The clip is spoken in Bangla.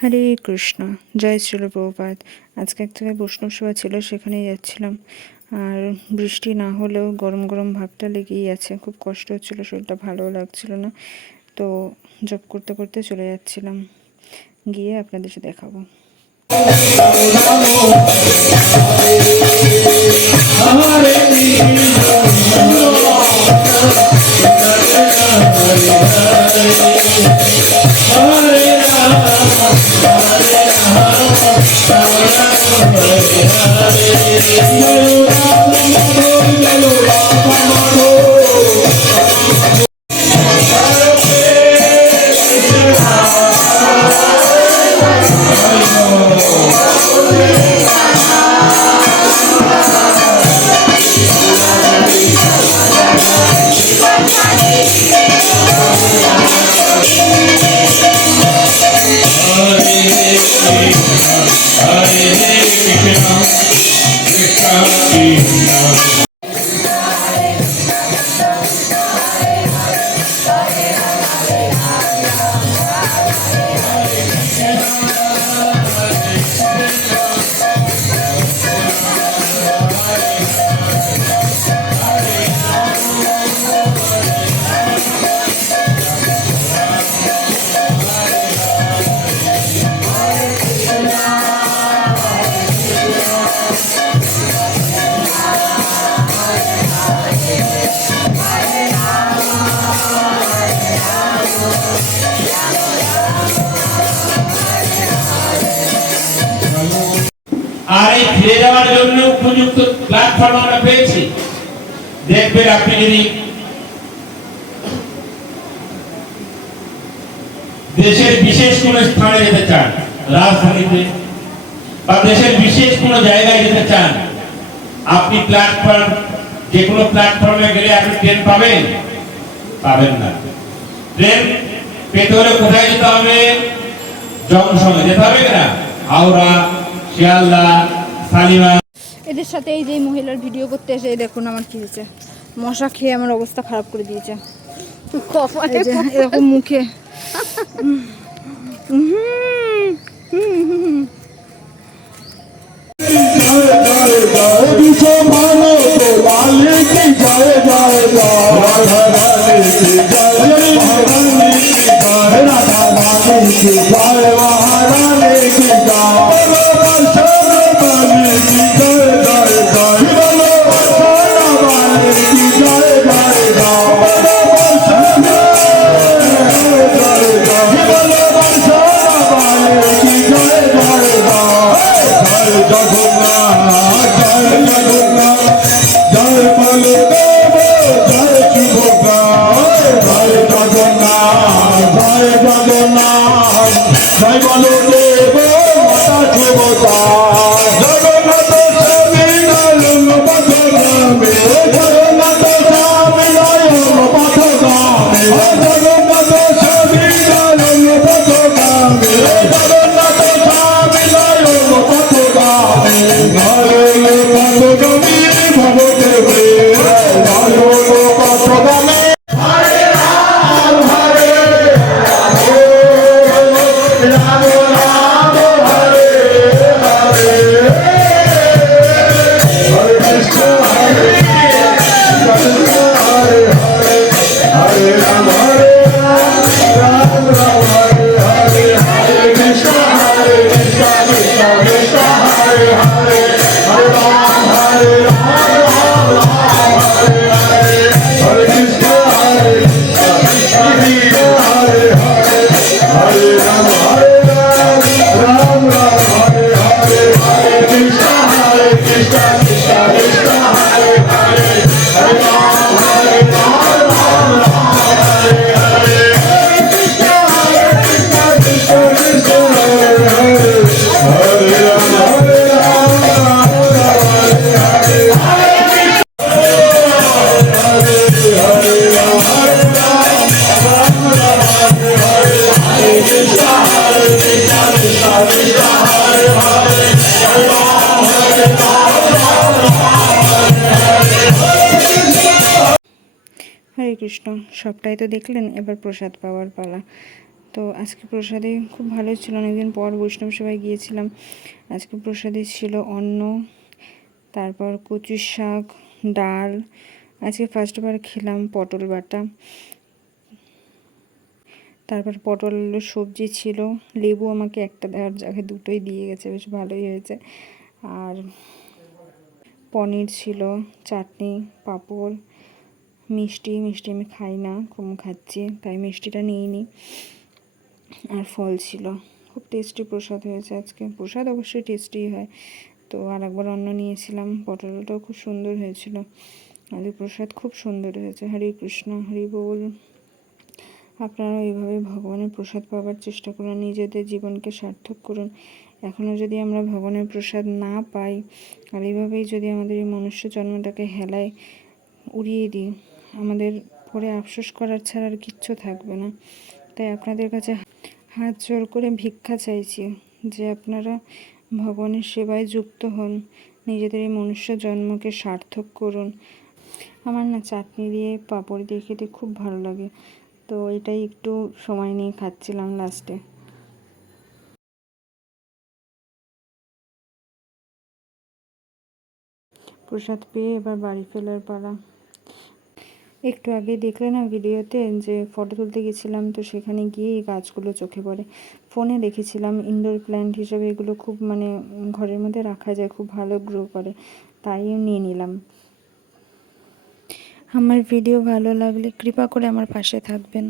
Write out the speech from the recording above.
হরে কৃষ্ণ, জয় শ্রীল প্রভুপাত আজকে এক জায়গায় বৈষ্ণব সেবা ছিল, সেখানেই যাচ্ছিলাম। আর বৃষ্টি না হলেও গরম গরম ভাবটা লেগেই আছে। খুব কষ্ট হচ্ছিল, শরীরটা ভালোও লাগছিল না। তো জব করতে করতে চলে যাচ্ছিলাম। গিয়ে আপনাদের সাথে দেখাবো। উপযুক্ত প্ল্যাটফর্ম আমরা পেয়েছি। দেখবেন আপনি যদি দেশের বিশেষ কোন স্থানে যেতে চান, রাজধানীতে, বা দেশের বিশেষ জায়গায় যেতে চান, আপনি প্ল্যাটফর্ম যে কোনো প্ল্যাটফর্মে গেলে আপনি ট্রেন পাবেন। পাবেন না। ট্রেন পেতে হলে কোথায় যেতে হবে? জংশনে যেতে হবে না। হাওড়া, শিয়ালদা শালিমা এদের সাথে এই যে মহিলার ভিডিও করতে এসে দেখুন আমার কি হয়েছে। মশা খেয়ে আমার অবস্থা খারাপ করে দিয়েছে। এরকম মুখে। উম, পথগামী নয়ন কৃষ্ণ, সবটাই তো দেখলেন, এবার প্রসাদ পাওয়ার পালা। তো আজকে প্রসাদে খুব ভালোই ছিল, অনেকদিন পর বৈষ্ণব সভায় গিয়েছিলাম। আজকে প্রসাদে ছিল অন্ন, তারপর কচু শাক, ডাল। আজকে ফার্স্টবার খেলাম পটল বাটা। তারপর পটল সবজি ছিল, লেবু আমাকে একটা দেওয়ার জায়গায় দুটোই দিয়ে গেছে, বেশ ভালোই হয়েছে। আর পনির ছিল, চাটনি, পাঁপড়। মিষ্টি মিষ্টি আমি খাই না, কম খাচ্ছি, তাই মিষ্টিটা নিইনি। আর ফল ছিল। খুব টেস্টি প্রসাদ হয়েছে আজকে। প্রসাদ অবশ্যই টেস্টি হয়। তো আর একবার অন্ন নিয়েছিলাম। পটলটাও খুব সুন্দর হয়েছিল। আলু প্রসাদ খুব সুন্দর হয়েছে। হরে কৃষ্ণ, হরি বল। আপনারা এইভাবে ভগবানের প্রসাদ পাওয়ার চেষ্টা করুন। নিজেদের জীবনকে সার্থক করুন। এখনও যদি আমরা ভগবানের প্রসাদ না পাই, আর এইভাবেই যদি আমাদের এই মনুষ্য জন্মটাকে হেলায় উড়িয়ে দিই আমাদের পরে আফসোস করার ছাড়া আর কিচ্ছু থাকবে না। তাই আপনাদের কাছে হাত জোর করে ভিক্ষা চাইছি যে আপনারা ভগবানের সেবায় যুক্ত হন, নিজেদের এই মনুষ্য জন্মকে সার্থক করুন। আমার না চাটনি দিয়ে পাঁপড় দিয়ে খেতে খুব ভালো লাগে, তো এটাই একটু সময় নিয়ে খাচ্ছিলাম লাস্টে প্রসাদ পেয়ে এবার বাড়ি ফেরার পালা। একটু আগে দেখলে না ভিডিওতে যে ফটো তুলতে গেছিলাম, তো সেখানে গিয়ে এই গাছগুলো চোখে পড়ে। ফোনে দেখেছিলাম ইনডোর প্ল্যান্ট হিসেবে এগুলো খুব মানে ঘরের মধ্যে রাখা যায়, খুব ভালো গ্রো করে তাই নিয়ে নিলাম। আমার ভিডিও ভালো লাগলে কৃপা করে আমার পাশে থাকবেন।